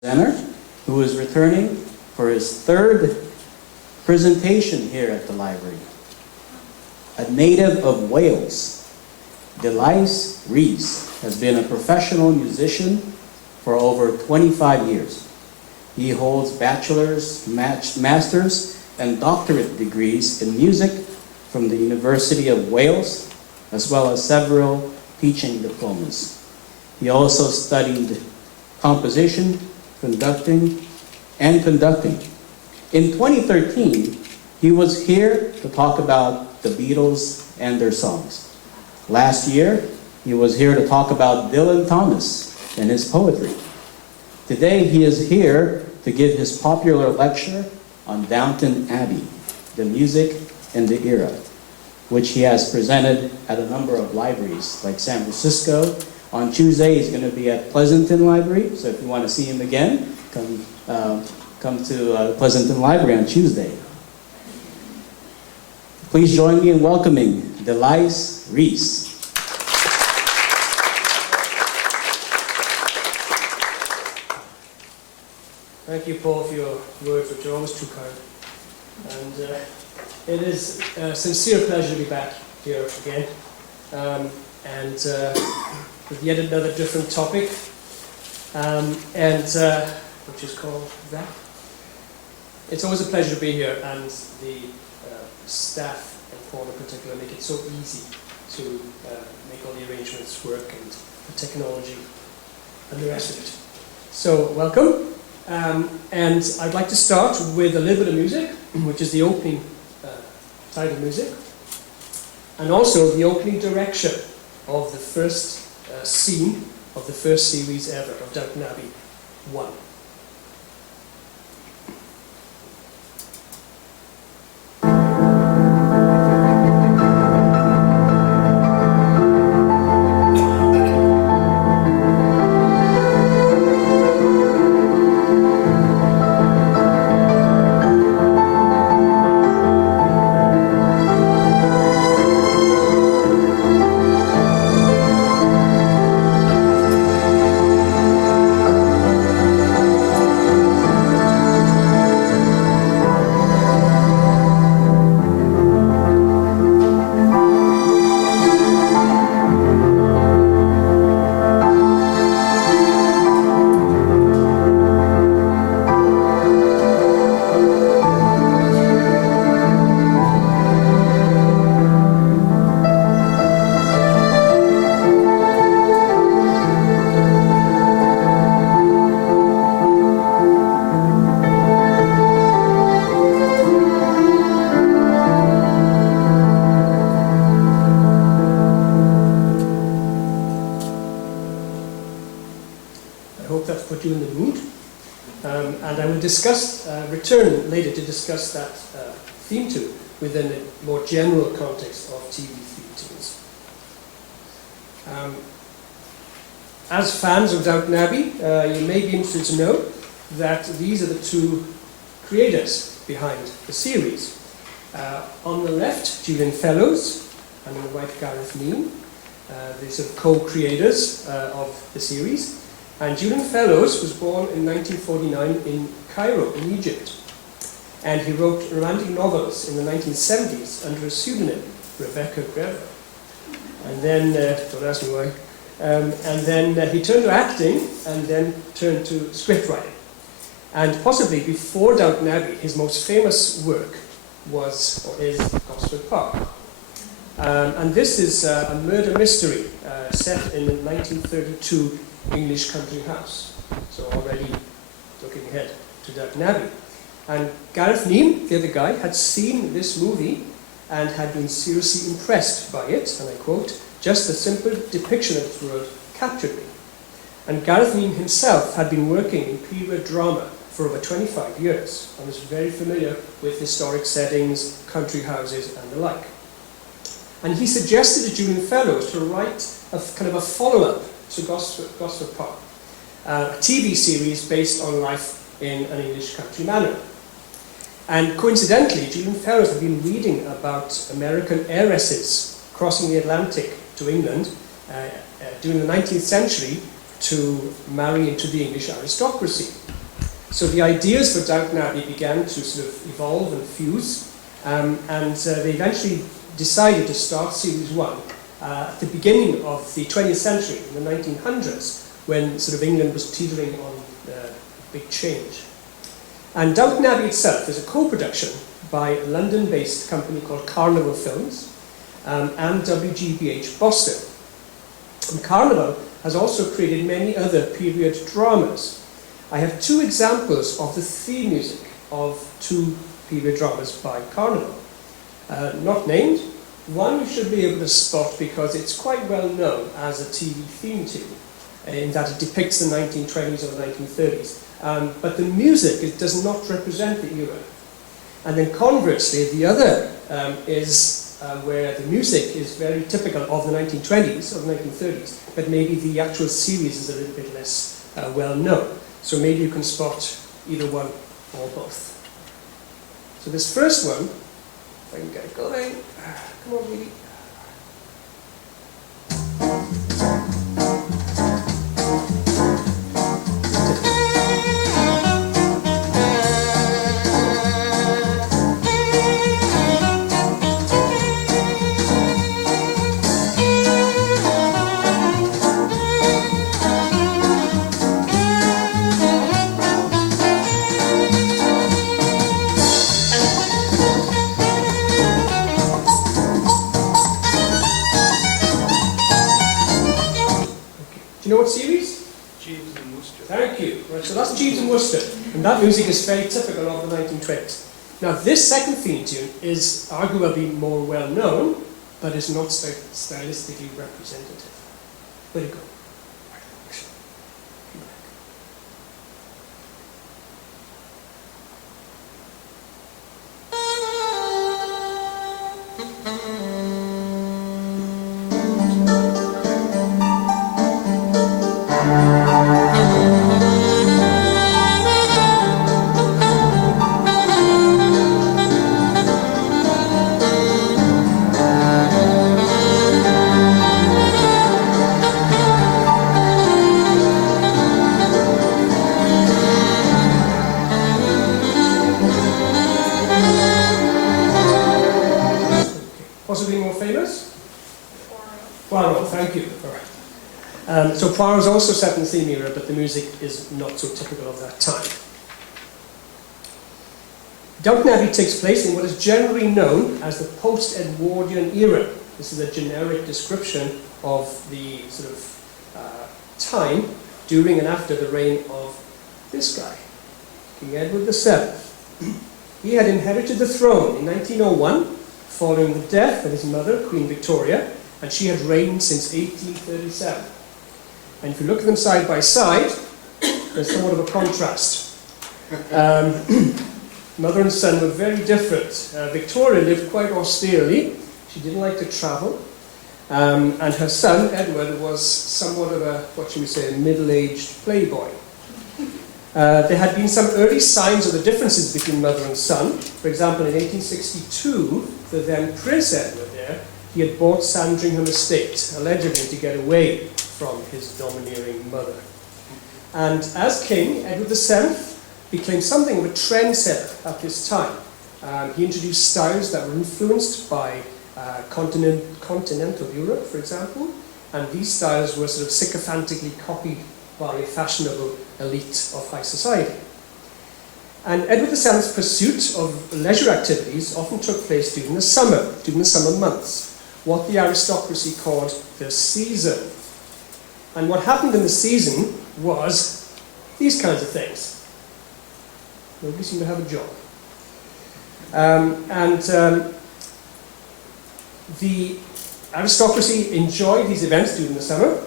presenter who is returning for his third presentation here at the library. A native of Wales, Dulais Rhys has been a professional musician for over 25 years. He holds bachelor's, master's, and doctorate degrees in music from the University of Wales, as well as several teaching diplomas. He also studied composition, conducting. In 2013, he was here to talk about the Beatles and their songs. Last year, he was here to talk about Dylan Thomas and his poetry. Today, he is here to give his popular lecture on Downton Abbey, the music and the era, which he has presented at a number of libraries, like San Francisco. On Tuesday, he's going to be at Pleasanton Library, so if you want to see him again, come to Pleasanton Library on Tuesday. Please join me in welcoming Dulais Rhys. Thank you, Paul, for your words, which are always too kind. And it is a sincere pleasure to be back here again, with yet another different topic, which is called that. It's always a pleasure to be here, and the staff, and Paul in particular, make it so easy to make all the arrangements work, and the technology, and the rest of it. So, welcome. And I'd like to start with a little bit of music, which is the opening title music, and also the opening direction of the first scene of the first series ever of Downton Abbey 1. You in the mood, and I will return later to discuss that theme too within a more general context of TV theme tunes. As fans of Downton Abbey, you may be interested to know that these are the two creators behind the series. On the left, Julian Fellowes, and on the right, Gareth Neame, the sort of co-creators of the series. And Julian Fellowes was born in 1949 in Cairo, in Egypt. And he wrote romantic novels in the 1970s under a pseudonym, Rebecca Grever. And then, don't ask me why, and then he turned to acting and then turned to scriptwriting. And possibly before Downton Abbey, his most famous work was, or is, Gosford Park. And this is a murder mystery set in the 1932 English country house, so already looking ahead to Downton Abbey. And Gareth Neame, the other guy, had seen this movie and had been seriously impressed by it, and I quote, "Just the simple depiction of its world captured me." And Gareth Neame himself had been working in period drama for over 25 years and was very familiar with historic settings, country houses, and the like. And he suggested to Julian Fellowes to write a kind of a follow-up to Gosford Park, a TV series based on life in an English country manor. And coincidentally, Julian Fellowes had been reading about American heiresses crossing the Atlantic to England during the 19th century to marry into the English aristocracy. So the ideas for Downton Abbey began to sort of evolve and fuse, and they eventually decided to start Series 1 at the beginning of the 20th century, in the 1900s, when sort of England was teetering on big change. And Downton Abbey itself is a co-production by a London-based company called Carnival Films and WGBH Boston. And Carnival has also created many other period dramas. I have two examples of the theme music of two period dramas by Carnival. Not named. One you should be able to spot because it's quite well known as a TV theme tune, in that it depicts the 1920s or 1930s. But the music does not represent the era. And then conversely, the other is where the music is very typical of the 1920s or the 1930s, but maybe the actual series is a little bit less well known. So maybe you can spot either one or both. So this first one, if I can get it going, come on, baby. You know what series? Jeeves and Worcester. Thank you. Right, so that's Jeeves and Worcester, and that music is very typical of the 1920s. Now, this second theme tune is arguably more well known, but is not stylistically representative. Way to go. Possibly more famous? Poirot, thank you. All right. So Poirot is also set in the same era, but the music is not so typical of that time. Downton Abbey takes place in what is generally known as the post-Edwardian era. This is a generic description of the sort of time during and after the reign of this guy, King Edward VII. He had inherited the throne in 1901, following the death of his mother, Queen Victoria, and she had reigned since 1837. And if you look at them side by side, there's somewhat of a contrast. Mother and son were very different. Victoria lived quite austerely. She didn't like to travel. And her son, Edward, was somewhat of a, what should we say, a middle-aged playboy. There had been some early signs of the differences between mother and son. For example, in 1862, the then Prince Edward there, he had bought Sandringham Estate, allegedly to get away from his domineering mother. And as king, Edward VII became something of a trendsetter at this time. He introduced styles that were influenced by continental Europe, for example, and these styles were sort of sycophantically copied by a fashionable elite of high society. And Edward VII's pursuit of leisure activities often took place during the summer months, what the aristocracy called the season. And what happened in the season was these kinds of things. Nobody seemed to have a job. The aristocracy enjoyed these events during the summer,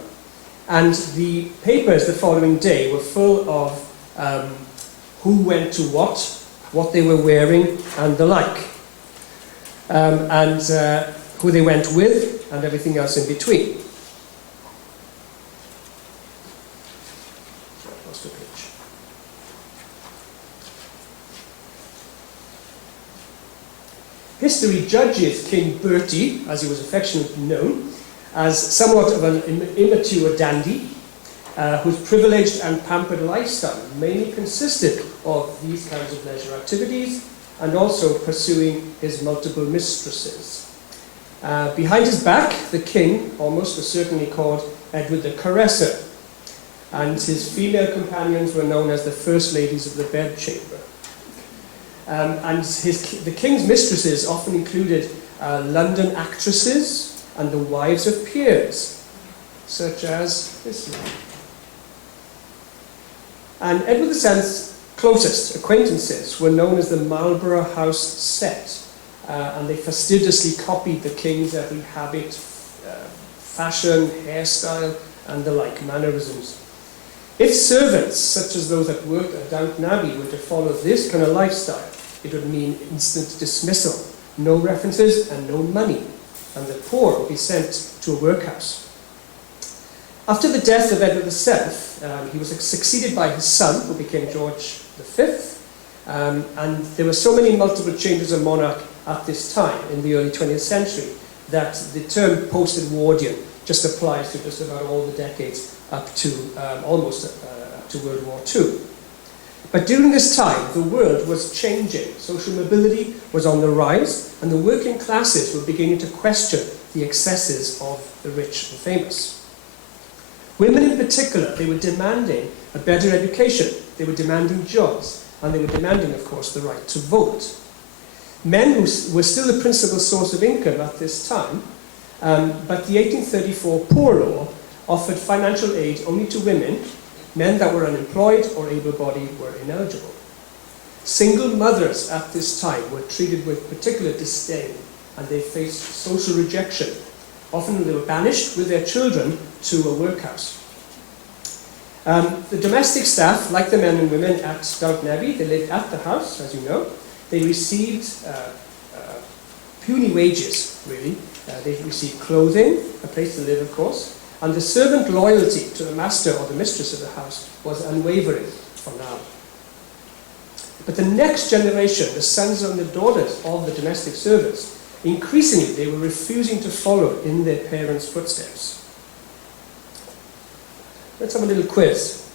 and the papers the following day were full of who went to what they were wearing, and the like. And who they went with, and everything else in between. Lost a page. History judges King Bertie, as he was affectionately known, as somewhat of an immature dandy, whose privileged and pampered lifestyle mainly consisted of these kinds of leisure activities and also pursuing his multiple mistresses. Behind his back, the king almost was certainly called Edward the Caresser, and his female companions were known as the first ladies of the bedchamber. The king's mistresses often included London actresses and the wives of peers, such as this one. And Edward VII's closest acquaintances were known as the Marlborough House set, and they fastidiously copied the king's every habit, fashion, hairstyle, and the like mannerisms. If servants, such as those that worked at Downton Abbey, were to follow this kind of lifestyle, it would mean instant dismissal, no references and no money, and the poor would be sent to a workhouse. After the death of Edward VII, he was succeeded by his son, who became George V, and there were so many multiple changes of monarch at this time, in the early 20th century, that the term post-Edwardian just applies to just about all the decades up to almost up to World War II. But during this time, the world was changing. Social mobility was on the rise, and the working classes were beginning to question the excesses of the rich and famous. Women in particular, they were demanding a better education, they were demanding jobs, and they were demanding, of course, the right to vote. Men who were still the principal source of income at this time, but the 1834 Poor Law offered financial aid only to women. Men that were unemployed or able-bodied were ineligible. Single mothers at this time were treated with particular disdain, and they faced social rejection. Often they were banished with their children to a workhouse. The domestic staff, like the men and women at Downton Abbey, they lived at the house, as you know. They received puny wages, really. They received clothing, a place to live, of course, and the servant loyalty to the master or the mistress of the house was unwavering for now. But the next generation, the sons and the daughters of the domestic servants, increasingly they were refusing to follow in their parents' footsteps. Let's have a little quiz.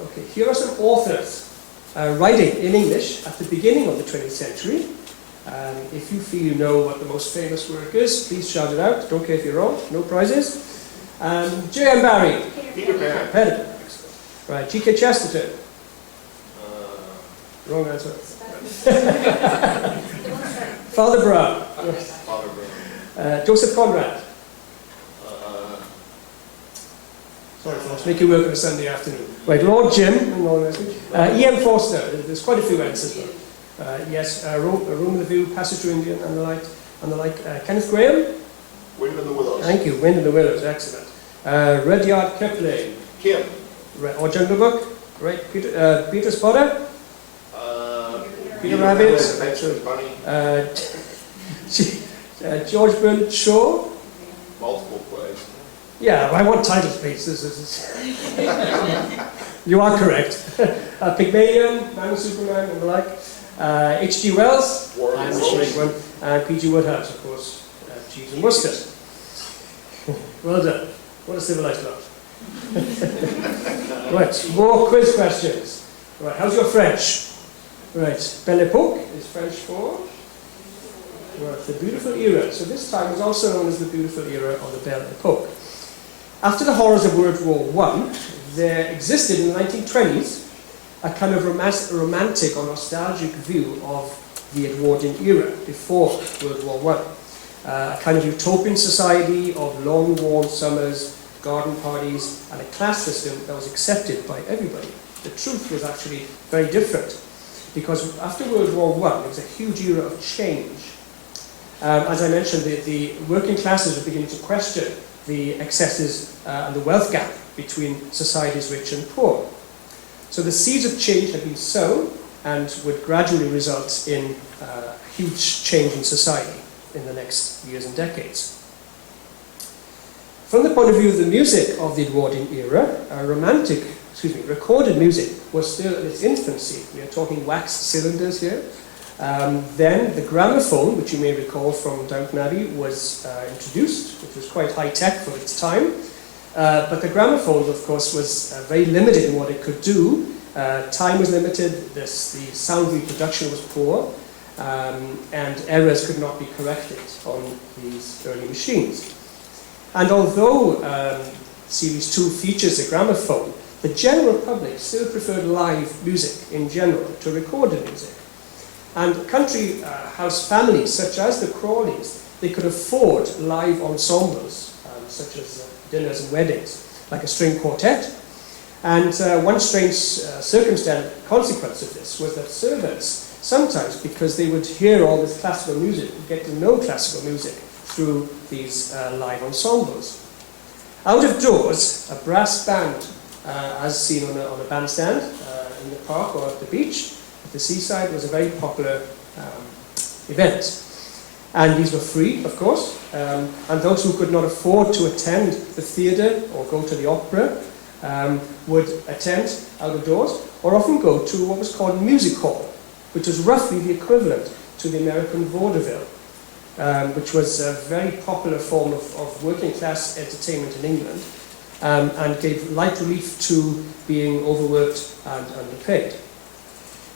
Okay, here are some authors writing in English at the beginning of the 20th century. If you feel you know what the most famous work is, please shout it out. Don't care if you're wrong, no prizes. J.M. Barrie. Peter Pan. Peter. Right, G.K. Chesterton. Wrong answer. Father Brown. Father Brown. Joseph Conrad. Sorry, folks, make you work on a Sunday afternoon. Right, Lord Jim. E.M. Forster. There's quite a few answers. Yes, Room of the View, Passage to Indian, and the like. Kenneth Graham. Wind in the Willows. Thank you. Wind in the Willows. Excellent. Rudyard Kipling. Kim. Or Jungle Book. Right. Peter Spotter. Peter Rabbit. Bunny. George Bernard Shaw. Multiple plays. Yeah, I want titles, please. You are correct. Pygmalion, Man and Superman, and the like. H.G. Wells. War of the Worlds. And P.G. Wodehouse, of course. Cheese and mustard. Well done. What a civilized lot. Right, more quiz questions. Right, how's your French? Right, Belle Époque is French for? Right, the beautiful era. So this time was also known as the beautiful era of the Belle Époque. After the horrors of World War I, there existed in the 1920s a kind of romantic or nostalgic view of the Edwardian era before World War I. A kind of utopian society of long warm summers, garden parties, and a class system that was accepted by everybody. The truth was actually very different, because after World War I, there was a huge era of change. As I mentioned, the working classes were beginning to question the excesses and the wealth gap between societies rich and poor. So the seeds of change had been sown and would gradually result in a huge change in society in the next years and decades. From the point of view of the music of the Edwardian era, recorded music was still in its infancy. We are talking wax cylinders here. Then the gramophone, which you may recall from Downton Abbey, was introduced, which was quite high-tech for its time. But the gramophone, of course, was very limited in what it could do. Time was limited, the sound reproduction was poor, and errors could not be corrected on these early machines. And although Series 2 features a gramophone, the general public still preferred live music in general to recorded music. And country house families, such as the Crawleys, they could afford live ensembles, such as dinners and weddings, like a string quartet. And one strange consequence of this was that servants, sometimes because they would hear all this classical music, would get to know classical music through these live ensembles. Out of doors, a brass band, as seen on a bandstand in the park or at the beach, at the seaside, was a very popular event. And these were free, of course, and those who could not afford to attend the theatre or go to the opera would attend out of doors, or often go to what was called music hall, which was roughly the equivalent to the American vaudeville, which was a very popular form of working class entertainment in England, and gave light relief to being overworked and underpaid.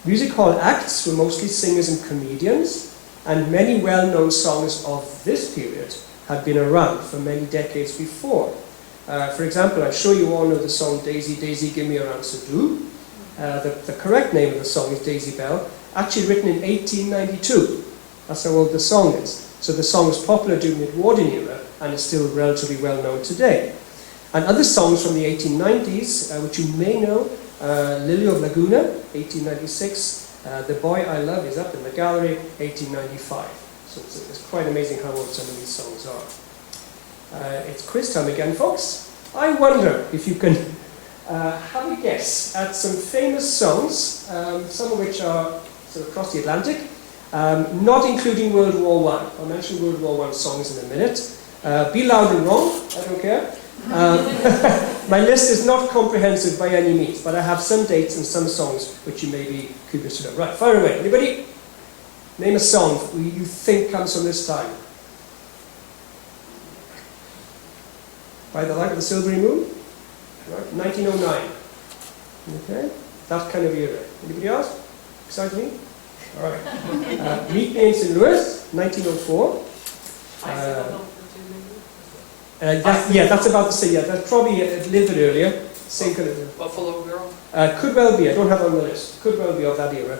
Music hall acts were mostly singers and comedians, and many well-known songs of this period had been around for many decades before. For example, I'm sure you all know the song Daisy, Daisy, Give Me Your Answer Do. The correct name of the song is Daisy Bell, actually written in 1892. That's how old the song is. So the song was popular during the Edwardian era and is still relatively well known today. And other songs from the 1890s, which you may know, Lily of Laguna, 1896, The Boy I Love Is Up in the Gallery, 1895. So it's quite amazing how old some of these songs are. It's quiz time again, folks. I wonder if you can have a guess at some famous songs, some of which are sort of across the Atlantic, not including World War I. I'll mention World War I songs in a minute. Be loud and wrong, I don't care. My list is not comprehensive by any means, but I have some dates and some songs which you may be curious to know. Right, fire away. Anybody? Name a song you think comes from this time. By the Light of the Silvery Moon? Right, 1909. Okay, that kind of era. Anybody else? Besides me? All right. Meet Me in St. Louis, 1904. That's about to say, that's probably a little bit earlier. Same kind of. Buffalo Girl? Could well be, I don't have it on the list. Could well be of that era.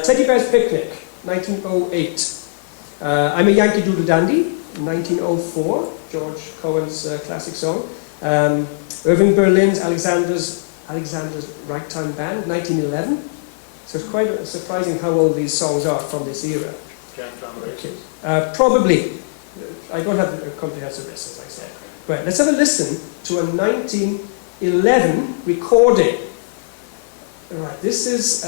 Teddy Bear's Picnic, 1908. I'm a Yankee Doodle Dandy, 1904. George Cohen's classic song. Irving Berlin's Alexander's Ragtime Band, 1911. So it's quite surprising how old these songs are from this era. Probably. I don't have a comprehensive list, as I said. Right, let's have a listen to a 1911 recording. Right, this is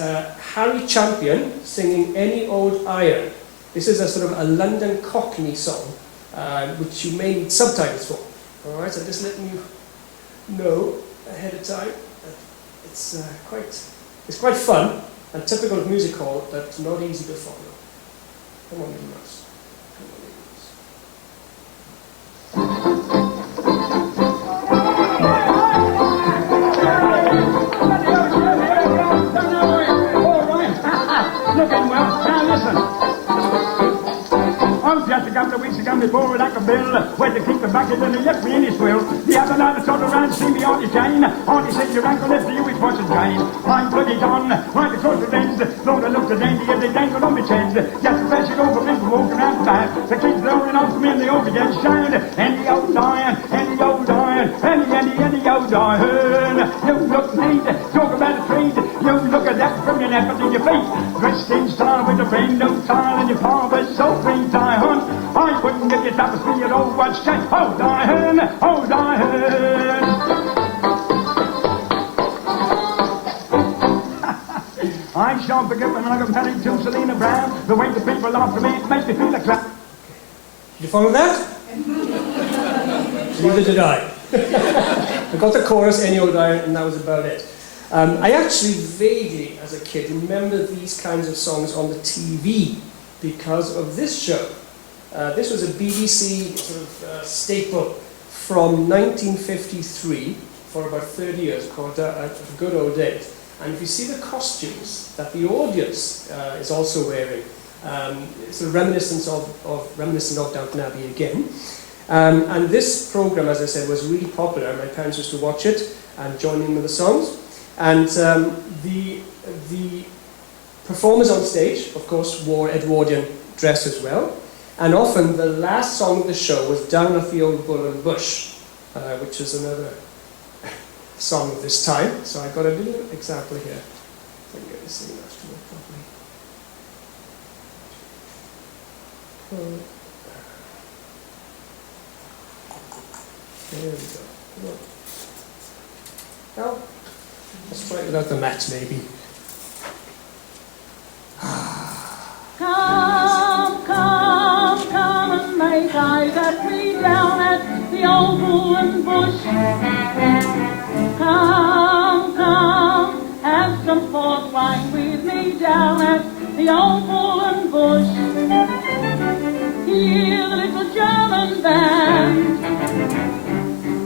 Harry Champion singing Any Old Iron. This is a sort of a London Cockney song, which you may need subtitles for. All right, so just letting you know ahead of time that it's quite fun and typical of music hall, but not easy to follow. Come on, little mouse. Come on, little mouse. Looking well. Now listen. Just a couple of weeks ago before like a bill, where to keep the bucket and the left me in his will. The other night I saw around to see me on his chain. On he said, your ankle left you with what's a drain. I'm put it on, right across the lens. Lord, I looked at Andy and they dangled on my chins. Just a fresh over me from walking around the back. The kids throwing on to me and they all began shouting. And the old iron, and the old iron, and the old iron. You look neat, talk about a trade. You look at that from your neck to your feet. Dressed in style with a brand new tile and your father's so clean tie on. I wouldn't give you tapestry at all, what's that? Oh, Diane, oh, Diane. I shan't forget when I compared to Selena Brown. The way the people laugh at me, it makes me feel a clown. Did you follow that? Neither did I. I got the chorus, Any Old Iron, and that was about it. I actually vaguely, as a kid, remember these kinds of songs on the TV because of this show. This was a BBC sort of staple from 1953 for about 30 years, called A Good Old Days. And if you see the costumes that the audience is also wearing, it's a reminiscent of Downton Abbey again. And this program, as I said, was really popular. My parents used to watch it and join in with the songs. And the performers on stage, of course, wore Edwardian dress as well. And often the last song of the show was Down at the Old Bull and Bush, which is another song of this time. So I've got a little example here. If I can get this thing to work properly. There we go. Now, let's try it without the mat, maybe. Come, come, come and make eyes at me down at the old Bull and Bush. Come, come, have some port wine with me down at the old Bull and Bush. Hear the little German band,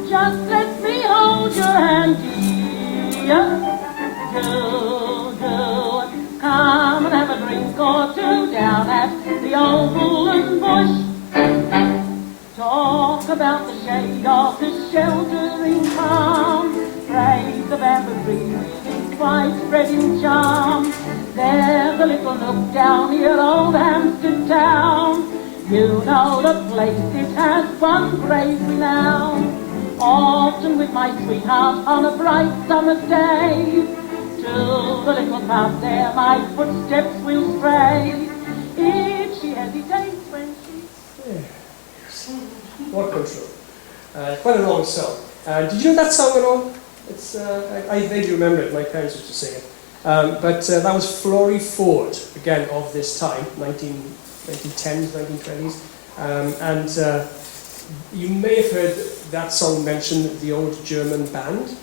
just let me hold your hand, dear. Come and have a drink or two down at the old Bull and Bush. Talk about the shade of the sheltering palm, praise the evergreen with its widespreading charm. There's a little nook down near old Hampstead town. You know the place, it has one great renown. Often with my sweetheart on a bright summer's day, to the little pub there my footsteps will stray. If she hesitates when she... What control. Quite a long song. Did you know that song at all? It's, I vaguely remember it, my parents used to sing it. But that was Florrie Ford, again of this time, 1910s, 1920s. You may have heard that song mention the old German band.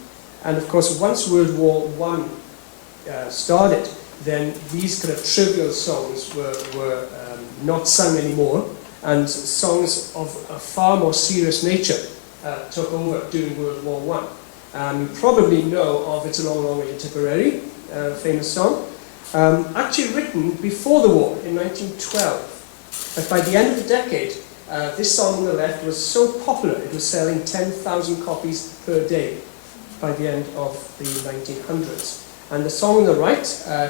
And of course, once World War I started, then these kind of trivial songs were not sung anymore, and songs of a far more serious nature took over during World War I. You probably know of It's a Long, Long Way to Tipperary, famous song, actually written before the war in 1912. But by the end of the decade, this song on the left was so popular it was selling 10,000 copies per day by the end of the 1900s. And the song on the right,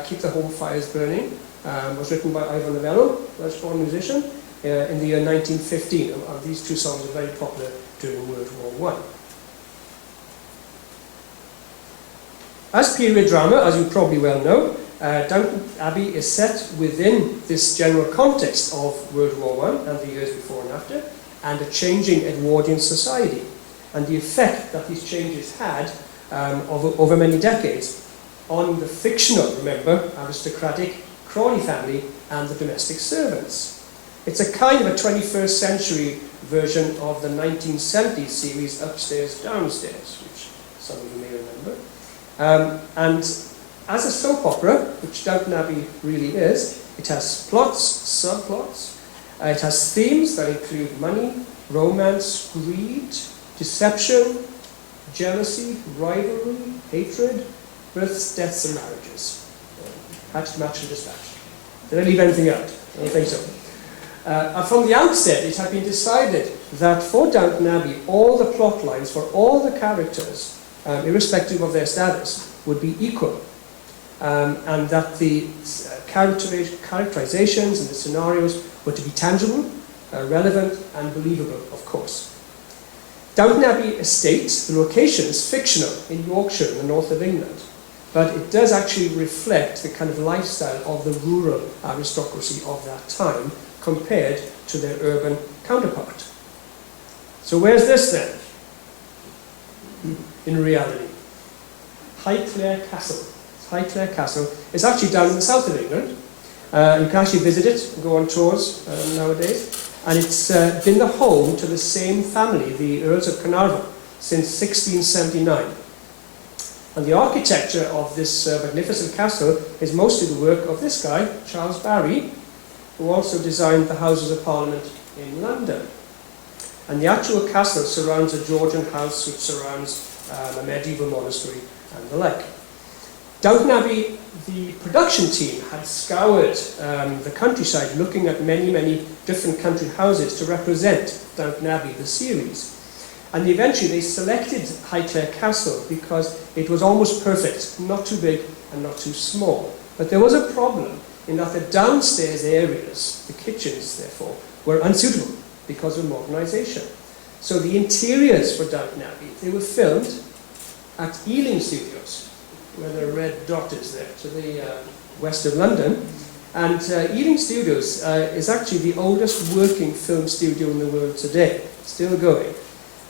Keep the Home Fires Burning, was written by Ivor Novello, Welsh-born musician, in the year 1915. These two songs are very popular during World War I. As period drama, as you probably well know, Downton Abbey is set within this general context of World War I and the years before and after, and a changing Edwardian society, and the effect that these changes had over many decades on the fictional, remember, aristocratic Crawley family and the domestic servants. It's a kind of a 21st century version of the 1970s series Upstairs, Downstairs, which some of you may remember. And as a soap opera, which Downton Abbey really is, it has plots, subplots, it has themes that include money, romance, greed, deception, jealousy, rivalry, hatred, births, deaths, and marriages. Hatched, matched, and dispatched. Did I leave anything out? I don't think so. And from the outset, it had been decided that for Downton Abbey, all the plot lines for all the characters, irrespective of their status, would be equal. And that the characterizations and the scenarios were to be tangible, relevant, and believable, of course. Downton Abbey Estate, the location, is fictional in Yorkshire, in the north of England. But it does actually reflect the kind of lifestyle of the rural aristocracy of that time compared to their urban counterpart. So where's this then, in reality? Highclere Castle. Highclere Castle is actually down in the south of England. You can actually visit it and go on tours nowadays. And it's been the home to the same family, the Earls of Carnarvon, since 1679. And the architecture of this magnificent castle is mostly the work of this guy, Charles Barry, who also designed the Houses of Parliament in London. And the actual castle surrounds a Georgian house which surrounds a medieval monastery and the like. Downton Abbey, the production team had scoured the countryside looking at many, many different country houses to represent Downton Abbey, the series. And eventually they selected Highclere Castle because it was almost perfect, not too big and not too small. But there was a problem in that the downstairs areas, the kitchens therefore, were unsuitable because of modernisation. So the interiors for Downton Abbey, they were filmed at Ealing Studios, where the red dot is there, to the west of London. And Ealing Studios is actually the oldest working film studio in the world today, still going.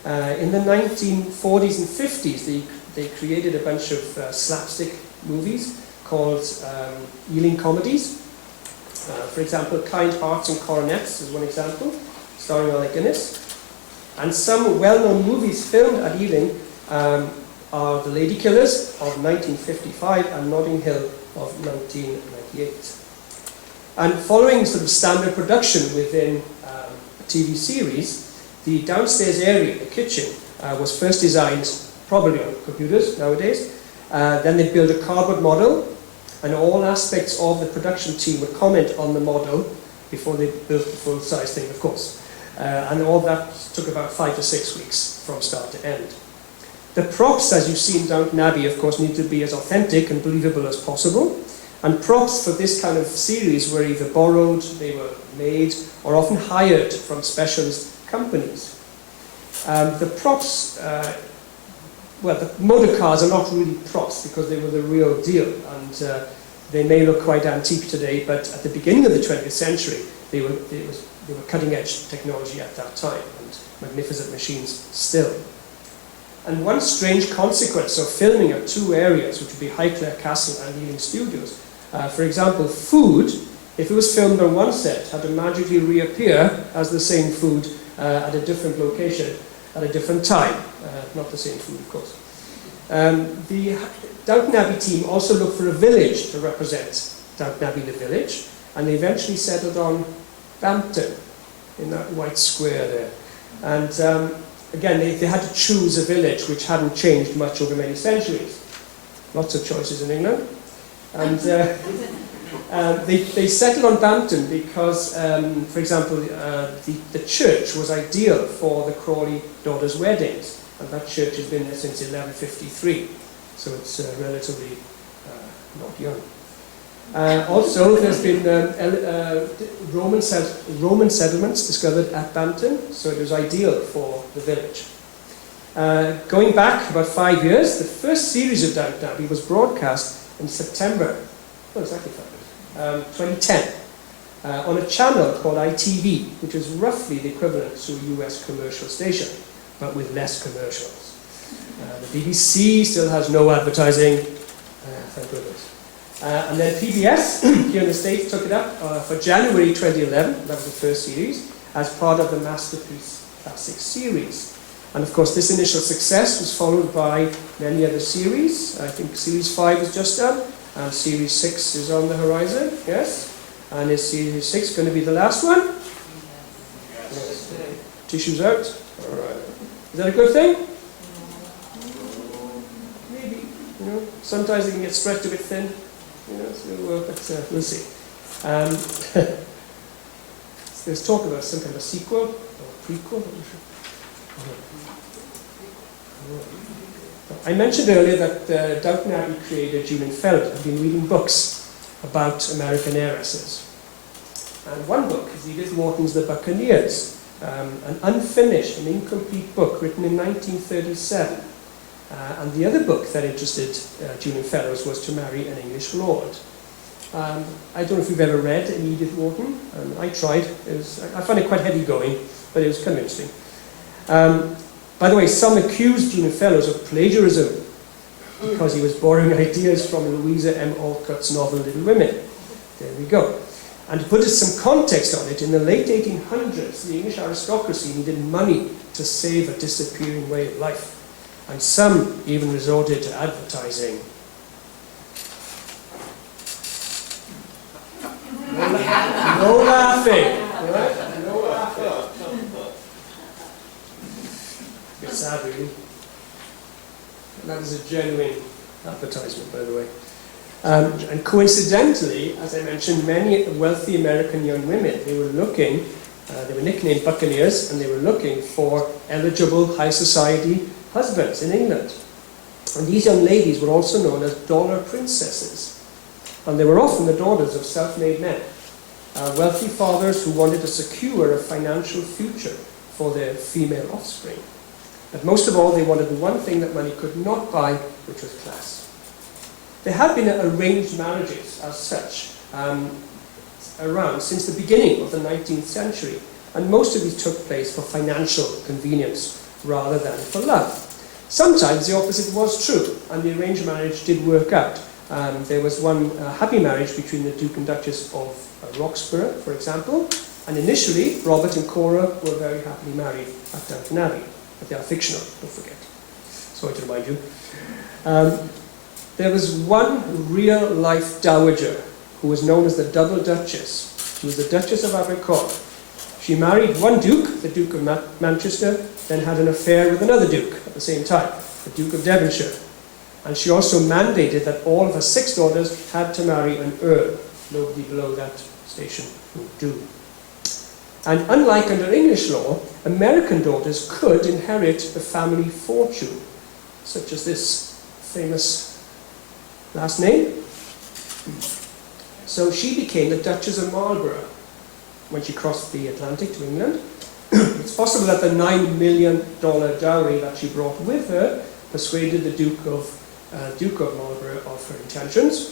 In the 1940s and 50s, they created a bunch of slapstick movies called Ealing comedies. For example, Kind Hearts and Coronets is one example, starring Alec Guinness. And some well-known movies filmed at Ealing are The Lady Killers of 1955 and Notting Hill of 1998. And following sort of standard production within a TV series, the downstairs area, the kitchen, was first designed probably on computers nowadays. Then they built a cardboard model, and all aspects of the production team would comment on the model before they built the full-size thing, of course. And all that took about 5 to 6 weeks from start to end. The props, as you see in Downton Abbey, of course, need to be as authentic and believable as possible. And props for this kind of series were either borrowed, they were made, or often hired from specialist companies. The props, well, the motor cars are not really props because they were the real deal, and they may look quite antique today, but at the beginning of the 20th century, they were cutting-edge technology at that time, and magnificent machines still. And one strange consequence of filming at two areas, which would be Highclere Castle and Ealing Studios, for example, food, if it was filmed on one set, had to magically reappear as the same food at a different location at a different time. Not the same food, of course. The Downton Abbey team also looked for a village to represent Downton Abbey, the village, and they eventually settled on Bampton, in that white square there. And again, they had to choose a village which hadn't changed much over many centuries. Lots of choices in England. And they settled on Bampton because, for example, the church was ideal for the Crawley daughters' weddings, and that church has been there since 1153, so it's relatively not young. Also, there's been Roman settlements discovered at Bampton, so it was ideal for the village. Going back about 5 years, the first series of Downton Abbey was broadcast in September, well, exactly 5 years, 2010, on a channel called ITV, which is roughly the equivalent to a US commercial station, but with less commercials. The BBC still has no advertising, thank goodness. And then PBS, here in the States, took it up for January 2011, that was the first series, as part of the Masterpiece Classic series. And of course, this initial success was followed by many other series. I think Series 5 is just done, and Series 6 is on the horizon, yes? And is Series 6 going to be the last one? Yes. Tissues out? All right. Is that a good thing? Maybe. You know, sometimes they can get stretched a bit thin. You know, so, but we'll see. There's talk about some kind of a sequel or prequel. I mentioned earlier that Downton Abbey creator Julian Fellowes had been reading books about American heiresses. And one book is Edith Wharton's The Buccaneers, an unfinished and incomplete book written in 1937. And the other book that interested Julian Fellowes was To Marry an English Lord. I don't know if you've ever read Edith Wharton. I tried. I found it quite heavy going, but it was kind of interesting. By the way, some accused Julian Fellowes of plagiarism because he was borrowing ideas from Louisa M. Alcott's novel Little Women. There we go. And to put some context on it, in the late 1800s, the English aristocracy needed money to save a disappearing way of life. And some even resorted to advertising. No laughing. Right? No laughing. sad, really. And that is a genuine advertisement, by the way. And coincidentally, as I mentioned, many wealthy American young women, they were nicknamed Buccaneers, and they were looking for eligible high society husbands in England. And these young ladies were also known as dollar princesses. And they were often the daughters of self-made men, wealthy fathers who wanted to secure a financial future for their female offspring. But most of all, they wanted the one thing that money could not buy, which was class. There have been arranged marriages as such around since the beginning of the 19th century, and most of these took place for financial convenience rather than for love. Sometimes the opposite was true, and the arranged marriage did work out. There was one happy marriage between the Duke and Duchess of Roxburgh, for example, and initially Robert and Cora were very happily married at Downton Abbey, but they are fictional, don't forget. Sorry to remind you. There was one real-life dowager who was known as the Double Duchess. She was the Duchess of Abercorn. She married one duke, the Duke of Manchester, then had an affair with another duke at the same time, the Duke of Devonshire. And she also mandated that all of her 6 daughters had to marry an earl. Nobody below that station would do. And unlike under English law, American daughters could inherit the family fortune, such as this famous last name. So she became the Duchess of Marlborough when she crossed the Atlantic to England. It's possible that the $9 million dowry that she brought with her persuaded the Duke of Marlborough of her intentions.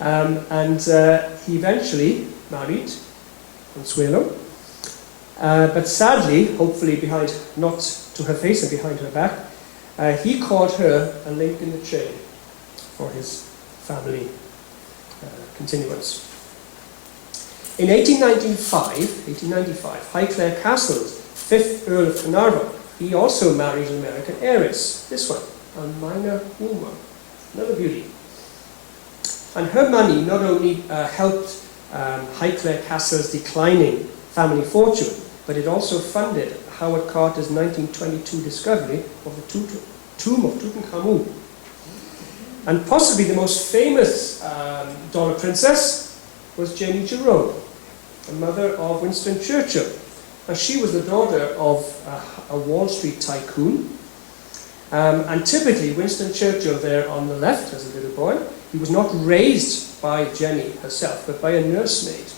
And he eventually married Consuelo. But sadly, hopefully not to her face and behind her back, he called her a link in the chain for his family continuance. In 1895, Highclere Castle's 5th Earl of Carnarvon, he also married an American heiress, this one, a minor woman, another beauty. And her money not only helped Highclere Castle's declining family fortune, but it also funded Howard Carter's 1922 discovery of the tomb of Tutankhamun. And possibly the most famous dollar princess was Jenny Jerome, the mother of Winston Churchill. And she was the daughter of a Wall Street tycoon. And typically, Winston Churchill there on the left as a little boy, he was not raised by Jenny herself, but by a nursemaid.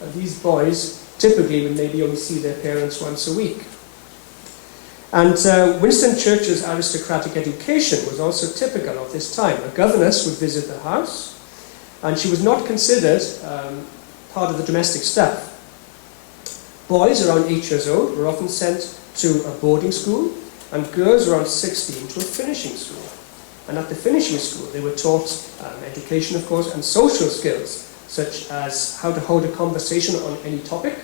And these boys typically would maybe only see their parents once a week. And Winston Churchill's aristocratic education was also typical of this time. A governess would visit the house, and she was not considered part of the domestic staff. Boys around 8 years old were often sent to a boarding school, and girls around 16 to a finishing school. And at the finishing school, they were taught education, of course, and social skills, such as how to hold a conversation on any topic,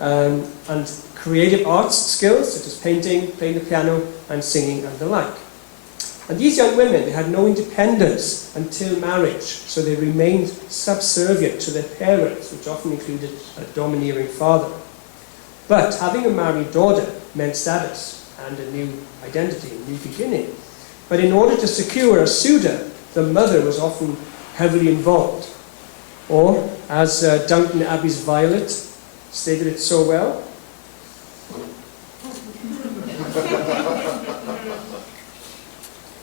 and creative arts skills, such as painting, playing the piano, and singing, and the like. And these young women, they had no independence until marriage, so they remained subservient to their parents, which often included a domineering father. But having a married daughter meant status and a new identity, a new beginning. But in order to secure a suitor, the mother was often heavily involved. Or, as Downton Abbey's Violet stated it so well,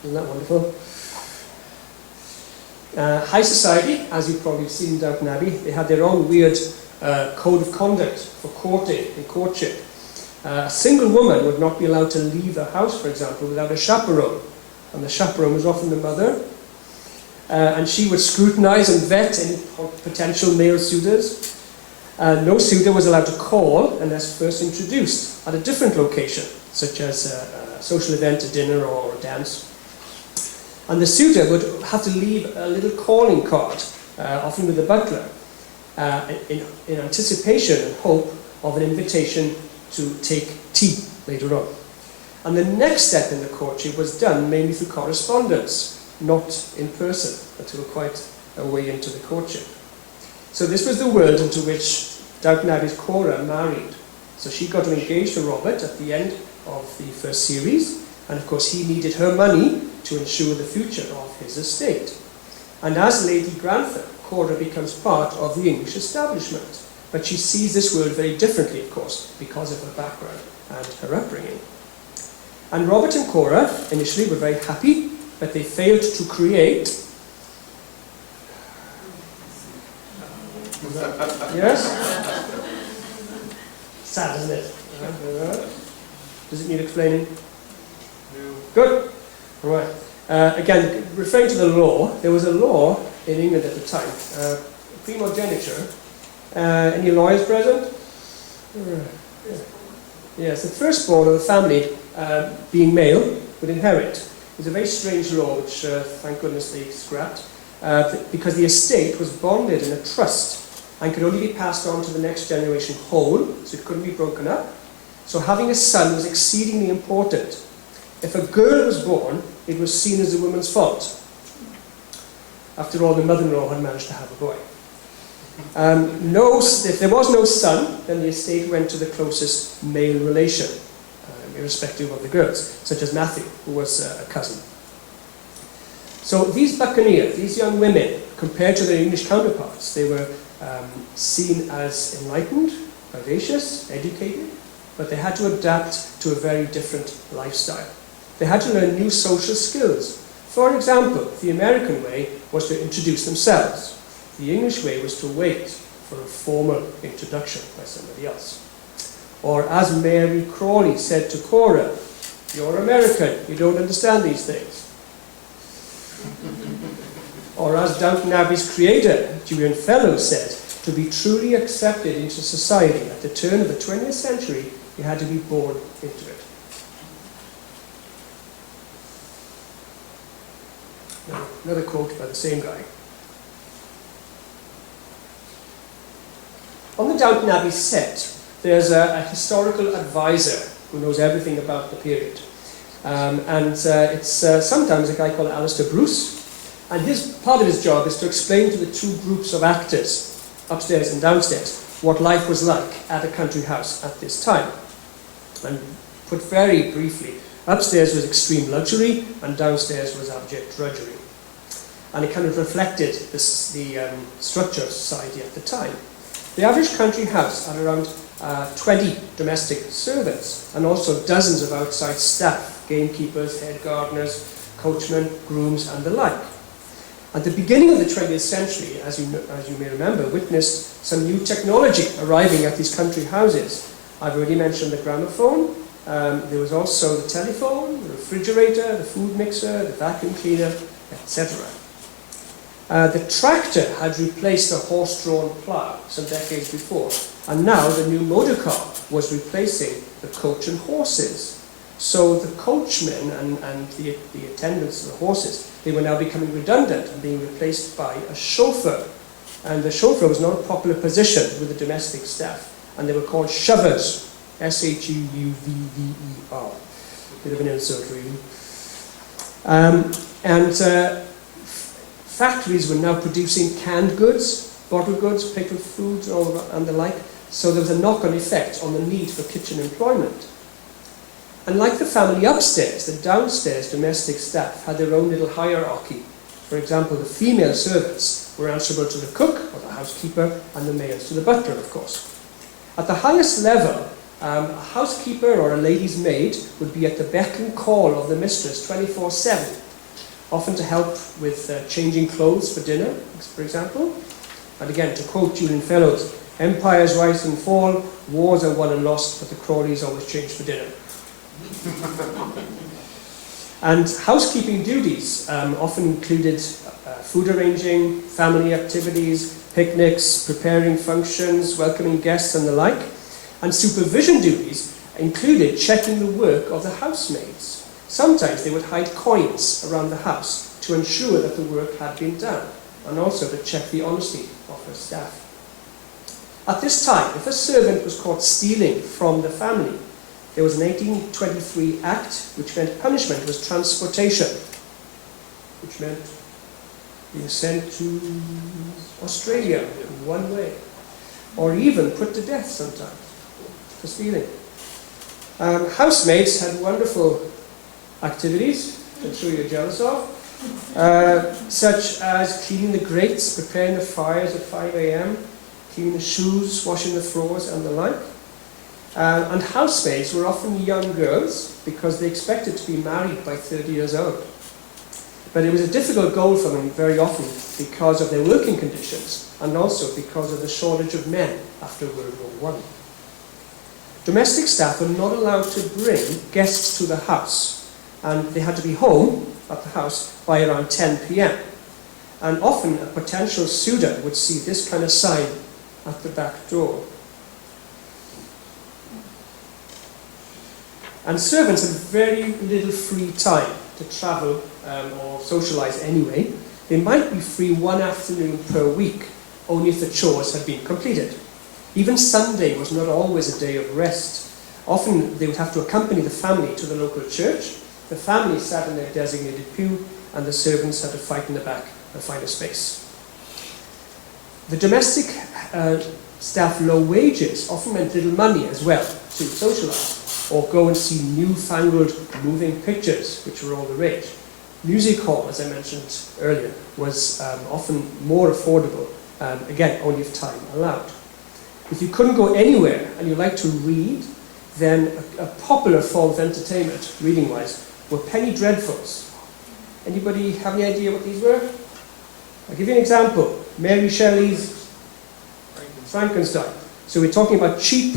isn't that wonderful? High society, as you've probably seen in Downton Abbey, they had their own weird code of conduct for courting and courtship. A single woman would not be allowed to leave the house, for example, without a chaperone. And the chaperone was often the mother. And she would scrutinize and vet any potential male suitors. No suitor was allowed to call unless first introduced at a different location, such as a social event, a dinner, or a dance. And the suitor would have to leave a little calling card, often with the butler, in anticipation and hope of an invitation to take tea later on. And the next step in the courtship was done mainly through correspondence, not in person, until quite a way into the courtship. So this was the world into which Downton Abbey's Cora married. So she got engaged to Robert at the end of the first series, and of course he needed her money to ensure the future of his estate. And as Lady Grantham, Cora becomes part of the English establishment, but she sees this world very differently, of course, because of her background and her upbringing. And Robert and Cora initially were very happy, but they failed to create. Yes? Sad, isn't it? Does it need explaining? No. Good. All right. Again, referring to the law, there was a law in England at the time, primogeniture. Any lawyers present? Yes, the firstborn of the family, being male, would inherit. It was a very strange law, which thank goodness they scrapped, because the estate was bonded in a trust and could only be passed on to the next generation whole, so it couldn't be broken up. So having a son was exceedingly important. If a girl was born, it was seen as the woman's fault. After all, the mother-in-law had managed to have a boy. If there was no son, then the estate went to the closest male relation, irrespective of the girls, such as Matthew, who was a cousin. So these Buccaneers, these young women, compared to their English counterparts, they were seen as enlightened, vivacious, educated, but they had to adapt to a very different lifestyle. They had to learn new social skills. For example, the American way was to introduce themselves. The English way was to wait for a formal introduction by somebody else. Or as Mary Crawley said to Cora, "You're American, you don't understand these things." Or as Downton Abbey's creator, Julian Fellows, said, "To be truly accepted into society at the turn of the 20th century, you had to be born into it." Now, another quote by the same guy. On the Downton Abbey set, there's a historical advisor who knows everything about the period. It's sometimes a guy called Alistair Bruce. And part of his job is to explain to the two groups of actors, upstairs and downstairs, what life was like at a country house at this time. And put very briefly, upstairs was extreme luxury, and downstairs was abject drudgery. And it kind of reflected the structure of society at the time. The average country house had around 20 domestic servants, and also dozens of outside staff, gamekeepers, head gardeners, coachmen, grooms, and the like. At the beginning of the 20th century, as you may remember, witnessed some new technology arriving at these country houses. I've already mentioned the gramophone. There was also the telephone, the refrigerator, the food mixer, the vacuum cleaner, etc. The tractor had replaced the horse-drawn plough some decades before, and now the new motor car was replacing the coach and horses. So the coachmen and the attendants of the horses, they were now becoming redundant and being replaced by a chauffeur. And the chauffeur was not a popular position with the domestic staff, and they were called shovers, S-H-U-V-V-E-R. Bit of an insult, really. Factories were now producing canned goods, bottled goods, pickled foods, and the like, so there was a knock-on effect on the need for kitchen employment. And like the family upstairs, the downstairs domestic staff had their own little hierarchy. For example, the female servants were answerable to the cook, or the housekeeper, and the males to the butler, of course. At the highest level, a housekeeper or a lady's maid would be at the beck and call of the mistress 24/7, often to help with changing clothes for dinner, for example. And again, to quote Julian Fellows, "Empires rise and fall, wars are won and lost, but the Crawleys always change for dinner." And housekeeping duties often included food arranging, family activities, picnics, preparing functions, welcoming guests and the like. And supervision duties included checking the work of the housemaids. Sometimes they would hide coins around the house to ensure that the work had been done, and also to check the honesty of her staff. At this time, if a servant was caught stealing from the family, there was an 1823 Act which meant punishment was transportation, which meant being sent to Australia in one way, or even put to death sometimes for stealing. Housemaids had wonderful activities, I'm sure you're jealous of, such as cleaning the grates, preparing the fires at 5 a.m., cleaning the shoes, washing the floors, and the like. And housemaids were often young girls because they expected to be married by 30 years old. But it was a difficult goal for them very often because of their working conditions and also because of the shortage of men after World War I. Domestic staff were not allowed to bring guests to the house, and they had to be home at the house by around 10 p.m. And often a potential suitor would see this kind of sign at the back door. And servants had very little free time to travel or socialise anyway. They might be free one afternoon per week, only if the chores had been completed. Even Sunday was not always a day of rest. Often they would have to accompany the family to the local church. The family sat in their designated pew, and the servants had to fight in the back and find a space. The domestic staff low wages often meant little money as well to socialise, or go and see newfangled moving pictures, which were all the rage. Music hall, as I mentioned earlier, was often more affordable, again, only if time allowed. If you couldn't go anywhere and you liked to read, then a popular form of entertainment, reading-wise, were penny dreadfuls. Anybody have any idea what these were? I'll give you an example. Mary Shelley's Frankenstein. So we're talking about cheap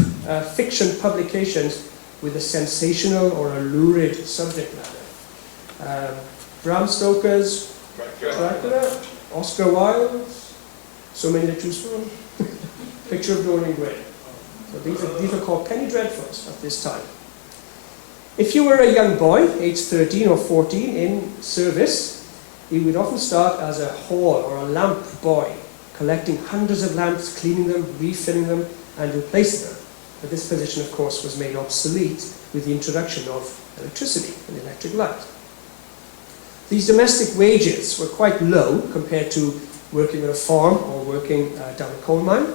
fiction publications with a sensational or a lurid subject matter. Bram Stoker's Dracula, Oscar Wilde's, so many to choose from. Picture of Dorian Gray. So these are called penny dreadfuls at this time. If you were a young boy, aged 13 or 14, in service, you would often start as a hall or a lamp boy, collecting hundreds of lamps, cleaning them, refilling them, and replacing them. But this position, of course, was made obsolete with the introduction of electricity and electric light. These domestic wages were quite low compared to working on a farm or working down a coal mine.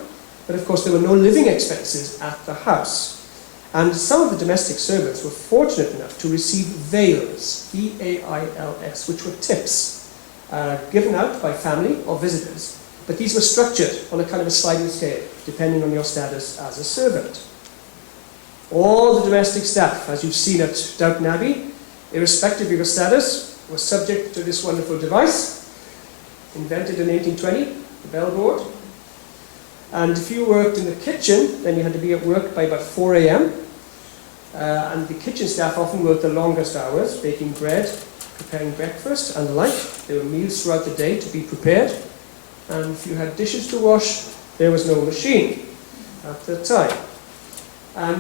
But of course, there were no living expenses at the house. And some of the domestic servants were fortunate enough to receive vails, V-A-I-L-S, which were tips, given out by family or visitors. But these were structured on a kind of a sliding scale, depending on your status as a servant. All the domestic staff, as you've seen at Downton Abbey, irrespective of your status, were subject to this wonderful device, invented in 1820, the bell board. And if you worked in the kitchen, then you had to be at work by about 4 a.m. And the kitchen staff often worked the longest hours, baking bread, preparing breakfast, and the like. There were meals throughout the day to be prepared. And if you had dishes to wash, there was no machine at the time. And,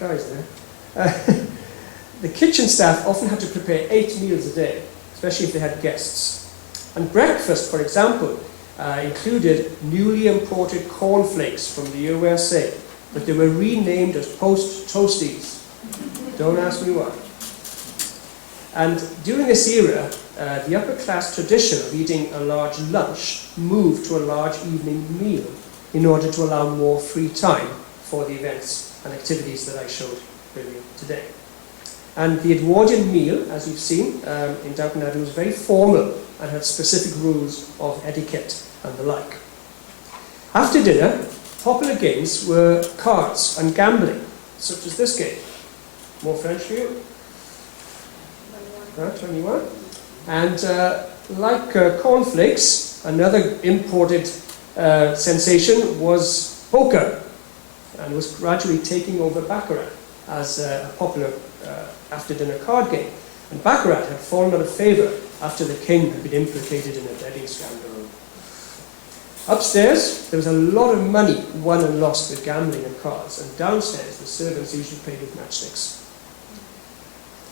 guys there. The kitchen staff often had to prepare 8 meals a day, especially if they had guests. And breakfast, for example, included newly imported cornflakes from the USA, but they were renamed as Post Toasties. Don't ask me why. And during this era, the upper class tradition of eating a large lunch moved to a large evening meal in order to allow more free time for the events and activities that I showed earlier today. And the Edwardian meal, as you've seen in Downton Abbey, was very formal and had specific rules of etiquette and the like. After dinner, popular games were cards and gambling, such as this game. More French for you? 21. And like cornflakes, another imported sensation was poker, and was gradually taking over baccarat as a popular after-dinner card game. And baccarat had fallen out of favour after the king had been implicated in a betting scandal. Upstairs, there was a lot of money won and lost with gambling and cards, and downstairs, the servants usually played with matchsticks.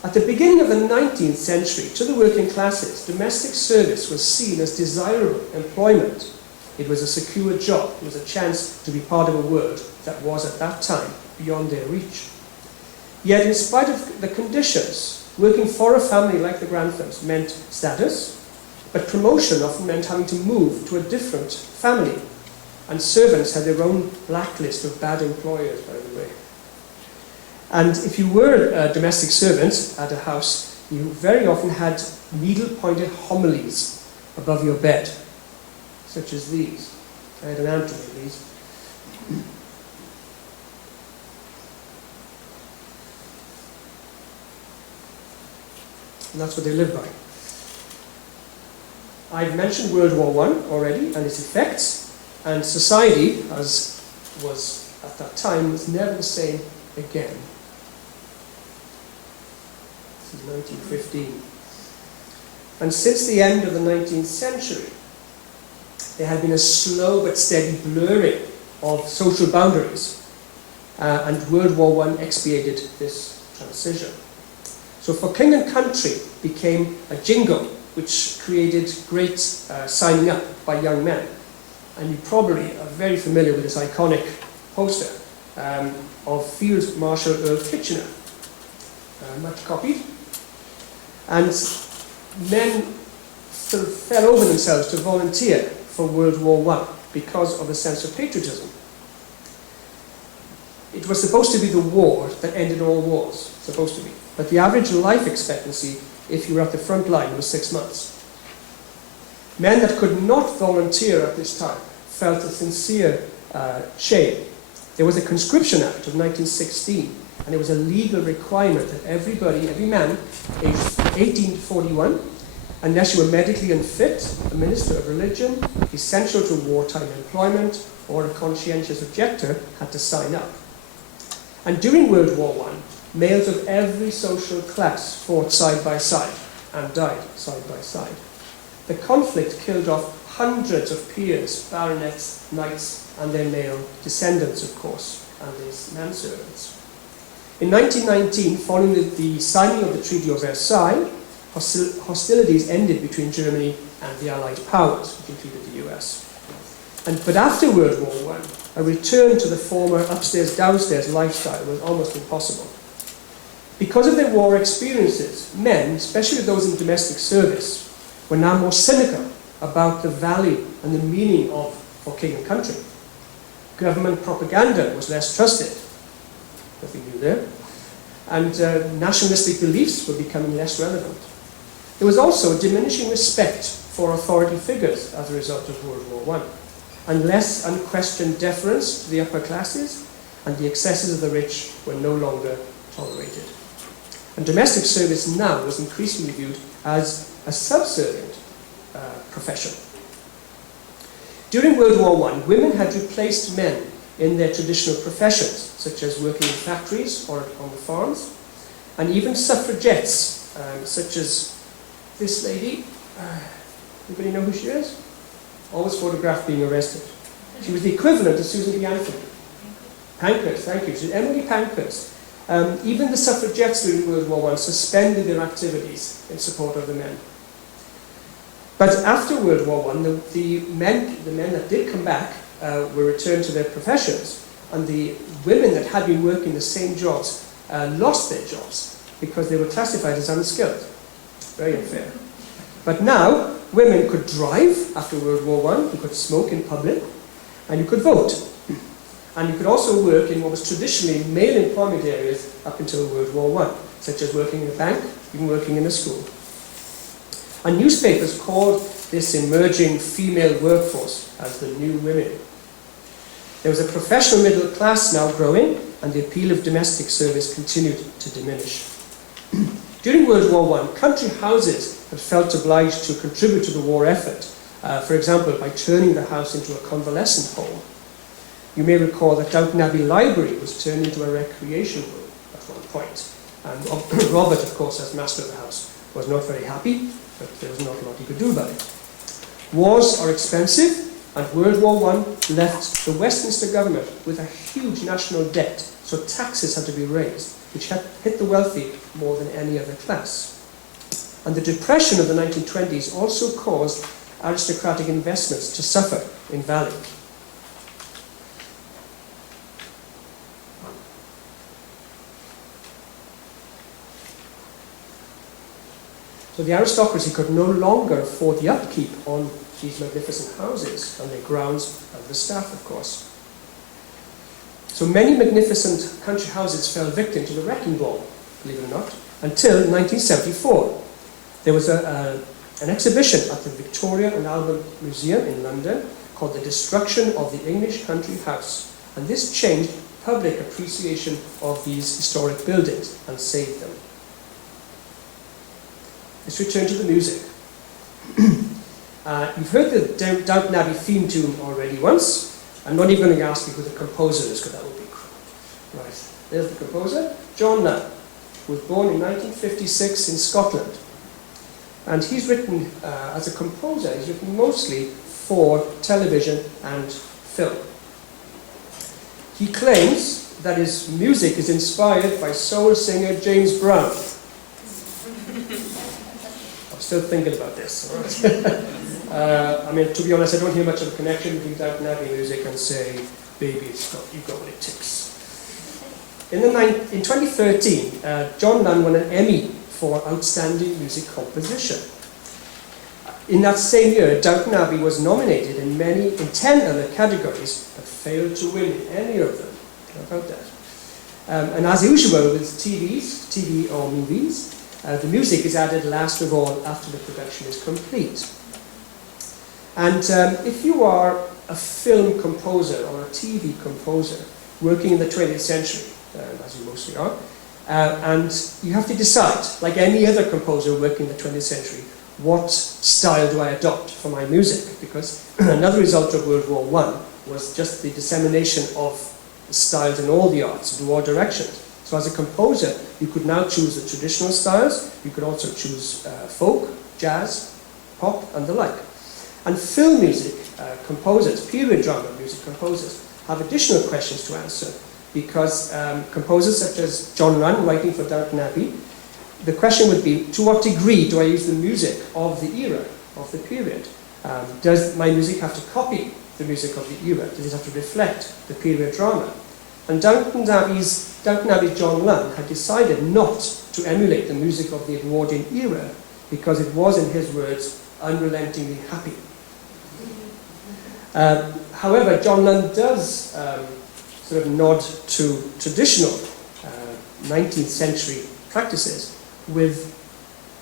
At the beginning of the 19th century, to the working classes, domestic service was seen as desirable employment. It was a secure job. It was a chance to be part of a world that was at that time beyond their reach. Yet, in spite of the conditions, working for a family like the Granthams meant status, but promotion often meant having to move to a different family. And servants had their own blacklist of bad employers, by the way. And if you were a domestic servant at a house, you very often had needle-pointed homilies above your bed, such as these. I had an aunt of these. And that's what they live by. I've mentioned World War I already and its effects, and society, as was at that time, was never the same again. This is 1915. And since the end of the 19th century, there had been a slow but steady blurring of social boundaries, and World War I expiated this transition. So For King and Country became a jingle which created great signing up by young men. And you probably are very familiar with this iconic poster of Field Marshal Earl Kitchener, much copied. And men sort of fell over themselves to volunteer for World War I because of a sense of patriotism. It was supposed to be the war that ended all wars, supposed to be. But the average life expectancy, if you were at the front line, was 6 months. Men that could not volunteer at this time felt a sincere shame. There was a Conscription Act of 1916, and it was a legal requirement that every man aged 18 to 41, unless you were medically unfit, a minister of religion, essential to wartime employment, or a conscientious objector, had to sign up. And during World War I, males of every social class fought side by side and died side by side. The conflict killed off hundreds of peers, baronets, knights, and their male descendants, of course, and their manservants. In 1919, following the signing of the Treaty of Versailles, hostilities ended between Germany and the Allied powers, which included the US. But after World War I, a return to the former upstairs-downstairs lifestyle was almost impossible. Because of their war experiences, men, especially those in domestic service, were now more cynical about the value and the meaning of For King and Country. Government propaganda was less trusted, nothing new there, and nationalistic beliefs were becoming less relevant. There was also a diminishing respect for authority figures as a result of World War I, and less unquestioned deference to the upper classes, and the excesses of the rich were no longer tolerated. And domestic service now was increasingly viewed as a subservient profession. During World War I, women had replaced men in their traditional professions, such as working in factories or on the farms, and even suffragettes, such as this lady. Anybody know who she is? Always photographed being arrested. She was the equivalent of Susan B. Anthony. Pankhurst, thank you. She's Emily Pankhurst. Even the suffragettes during World War I suspended their activities in support of the men. But after World War I, the men that did come back were returned to their professions, and the women that had been working the same jobs lost their jobs because they were classified as unskilled. Very unfair. But now, women could drive after World War I, you could smoke in public, and you could vote. And you could also work in what was traditionally male employment areas up until World War I, such as working in a bank, even working in a school. And newspapers called this emerging female workforce as the new women. There was a professional middle class now growing, and the appeal of domestic service continued to diminish. During World War I, country houses had felt obliged to contribute to the war effort, for example, by turning the house into a convalescent home. You may recall that Downton Abbey Library was turned into a recreation room at one point. And Robert, of course, as master of the house, was not very happy, but there was not a lot he could do about it. Wars are expensive, and World War I left the Westminster government with a huge national debt, so taxes had to be raised, which had hit the wealthy more than any other class. And the depression of the 1920s also caused aristocratic investments to suffer in value. So the aristocracy could no longer afford the upkeep on these magnificent houses and their grounds and the staff, of course. So many magnificent country houses fell victim to the wrecking ball, believe it or not, until 1974. There was an exhibition at the Victoria and Albert Museum in London called The Destruction of the English Country House. And this changed public appreciation of these historic buildings and saved them. Let's return to the music. You've heard the Downton Abbey theme tune already once. I'm not even going to ask you who the composer is, because that would be cruel. Right, there's the composer, John Lunn, who was born in 1956 in Scotland. And he's written, as a composer, he's written mostly for television and film. He claims that his music is inspired by soul singer James Brown. I'm still thinking about this. I mean, to be honest, I don't hear much of a connection between Downton Abbey music and, say, Baby, You've Got What It Takes. In 2013, John Lunn won an Emmy for Outstanding Music Composition. In that same year, Downton Abbey was nominated in 10 other categories, but failed to win in any of them. How about that? And as usual with TV or movies, the music is added last of all after the production is complete. And if you are a film composer or a TV composer working in the 20th century, as you mostly are, and you have to decide, like any other composer working in the 20th century, what style do I adopt for my music? Because another result of World War I was just the dissemination of styles in all the arts, in all directions. So as a composer, you could now choose the traditional styles, you could also choose folk, jazz, pop, and the like. And film music composers, period drama music composers, have additional questions to answer, because composers such as John Lunn, writing for Downton Abbey, the question would be, to what degree do I use the music of the era, of the period? Does my music have to copy the music of the era? Does it have to reflect the period drama? And Downton Abbey's John Lunn had decided not to emulate the music of the Edwardian era, because it was, in his words, unrelentingly happy. However, John Lunn does sort of nod to traditional 19th century practices with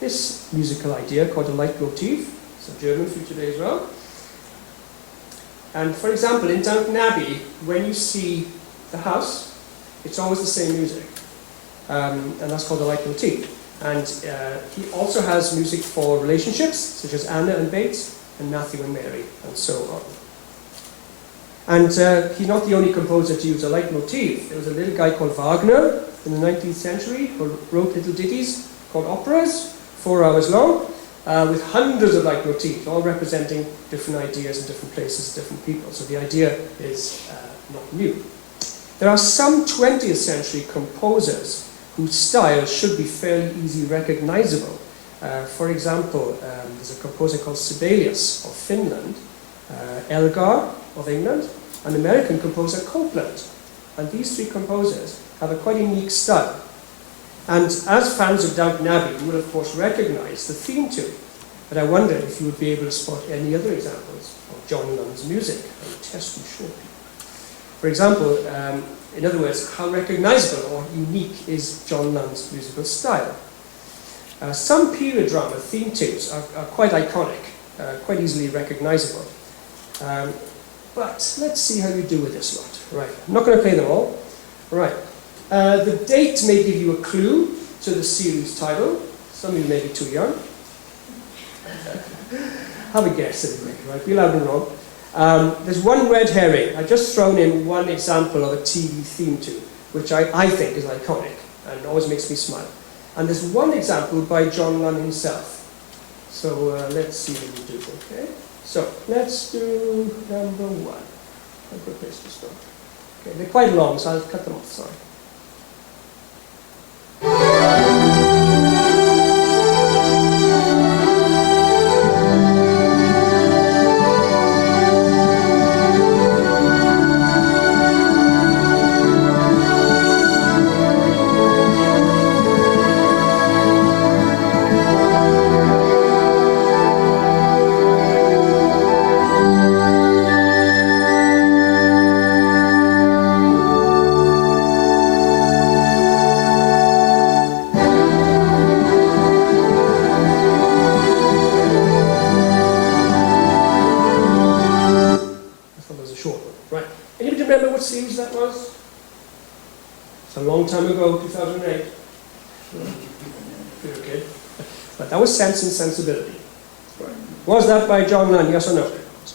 this musical idea called a leitmotif. It's a German for today as well. And for example, in Downton Abbey, when you see the house, it's always the same music. And that's called a leitmotif. And he also has music for relationships, such as Anna and Bates, and Matthew and Mary, and so on. And he's not the only composer to use a leitmotif. There was a little guy called Wagner in the 19th century who wrote little ditties called operas, 4 hours long, with hundreds of leitmotifs, all representing different ideas in different places, different people. So the idea is not new. There are some 20th century composers whose style should be fairly easily recognizable. For example, there's a composer called Sibelius of Finland, Elgar of England, and American composer Copeland. And these three composers have a quite unique style. And as fans of Downton Abbey, you will of course recognize the theme tune. But I wonder if you would be able to spot any other examples of John Lunn's music. I will test you shortly. For example, in other words, how recognizable or unique is John Lunn's musical style? Some period drama theme tunes are quite iconic, quite easily recognizable. But let's see how you do with this lot. Right, I'm not going to play them all. Right, the date may give you a clue to the series title. Some of you may be too young. Have a guess anyway, right? Be loud and wrong. There's one red herring. I've just thrown in one example of a TV theme tune, which I think is iconic and always makes me smile. And there's one example by John Lunn himself. So let's see what we do, okay? So let's do number 1. A good place to start. Okay, they're quite long, so I'll cut them off, sorry. what series that was? It's a long time ago, 2008. Very good. But that was Sense and Sensibility. Right. Was that by John Nunn, yes or no? Yes.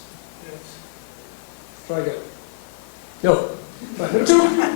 Try again. No. Right, number 2.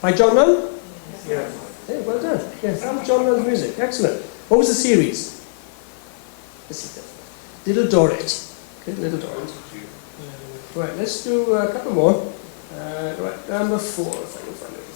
By John Nunn? Yeah. Hey, well done. Yes, that was John Nunn's music. Excellent. What was the series? This is it. Little Dorrit. Okay, Little Dorrit. Right, let's do a couple more. Right, number 4, if I can find number 4.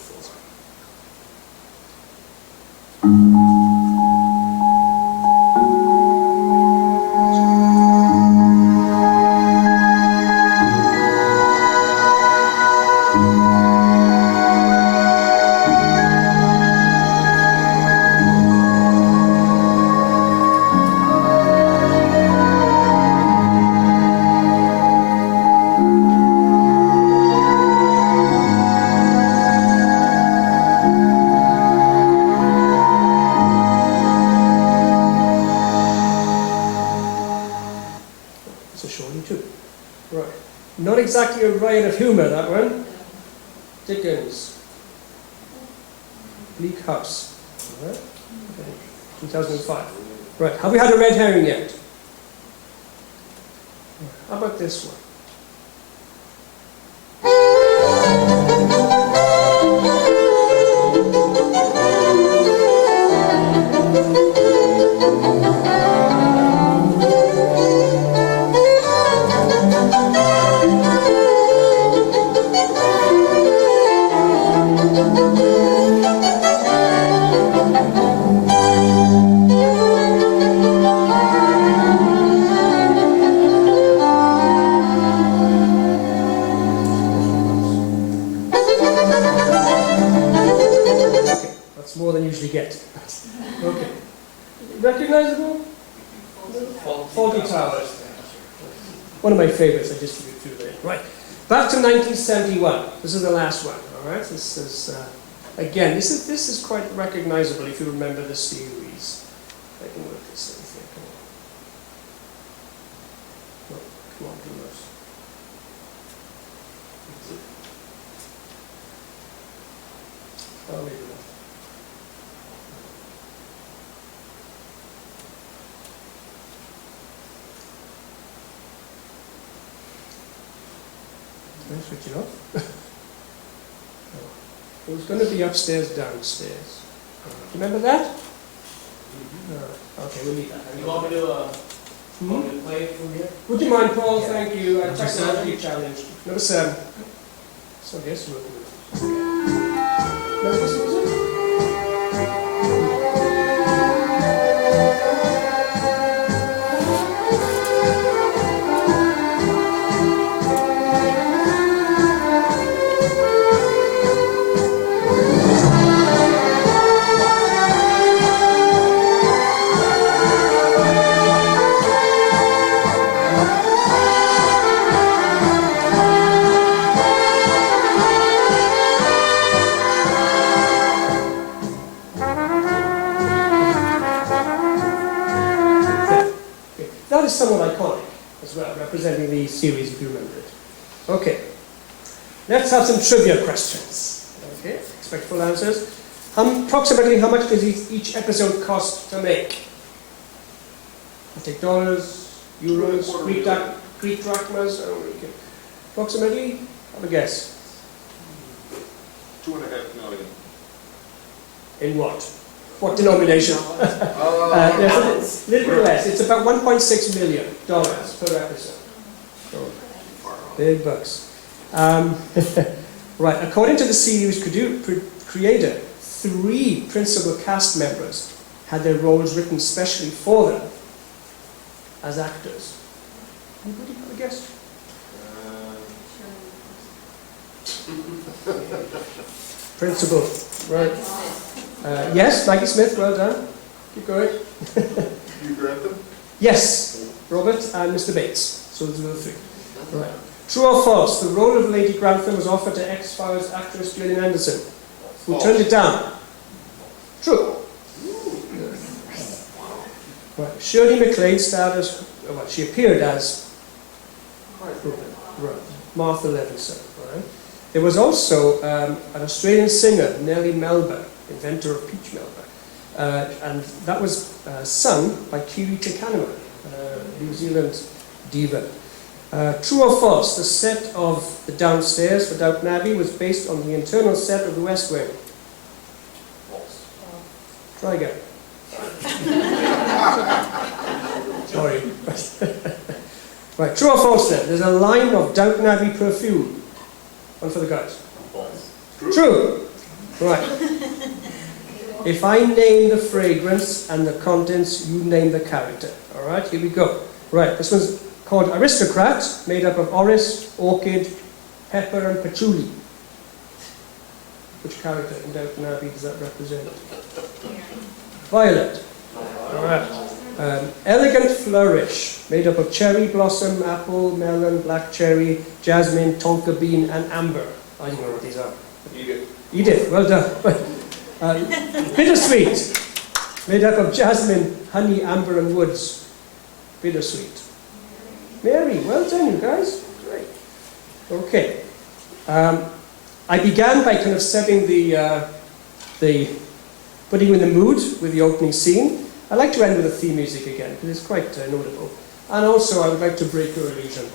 Not exactly a riot of humour, that one. Dickens. Bleak House. All right. Okay. 2005. Right, have we had a red herring yet? How about this one? More than you usually get. Okay. Recognizable? Faulty Towers. One of my favorites, I just threw there. Right. Back to 1971. This is the last one. All right. This is again. This is quite recognizable if you remember the series. I can work this in here. Come on. Oh, come on, do this. Oh, maybe not. Switch it off. It was going to be upstairs, downstairs. Remember that? Okay, we'll leave that. You want me to play it from here? Would you mind, Paul? Yeah. Thank you. Number Technology challenge. Number 7. So yes, we'll do it. Remember this music? That is somewhat iconic as well, representing the series, if you remember it. Okay, let's have some trivia questions. Okay, expect full answers. Approximately how much does each episode cost to make? I'll take dollars, euros, Greek drachmas. Approximately, have a guess. 2.5 million. In what? What denomination? There's a little bit less. It's about $1.6 million per episode. So, big bucks. Right, according to the series creator, 3 principal cast members had their roles written specially for them as actors. Anybody have a guess? Principal, right. Yes, Maggie Smith, well done. Keep going. You grant them? Yes, Robert and Mr. Bates. So those were the 3. Right. True or false? The role of Lady Grantham was offered to X-Files actress Gillian Anderson, who turned it down. True. Right. Shirley MacLaine starred as, well, she appeared as right. Martha Levinson. Right. There was also an Australian singer, Nellie Melba, inventor of peach Melba, and that was sung by Kiri Te Kanawa, New Zealand diva. True or false? The set of the downstairs for Downton Abbey was based on the internal set of the West Wing. False. Try again. Sorry. Right, true or false then? There's a line of Downton Abbey perfume. One for the guys. False. True. Right. If I name the fragrance and the contents, you name the character. All right, here we go. Right, this one's called Aristocrat, made up of orris, orchid, pepper, and patchouli. Which character in Downton Abbey does that represent? Violet. All right. Elegant flourish, made up of cherry blossom, apple, melon, black cherry, jasmine, tonka bean, and amber. I don't know what these are. Edith. Edith, well done. Bittersweet, made up of jasmine, honey, amber, and woods. Bittersweet. Mary, well done, you guys. Great. Okay. I began by kind of setting putting you in the mood with the opening scene. I'd like to end with the theme music again, because it's quite notable. And also, I would like to break your illusion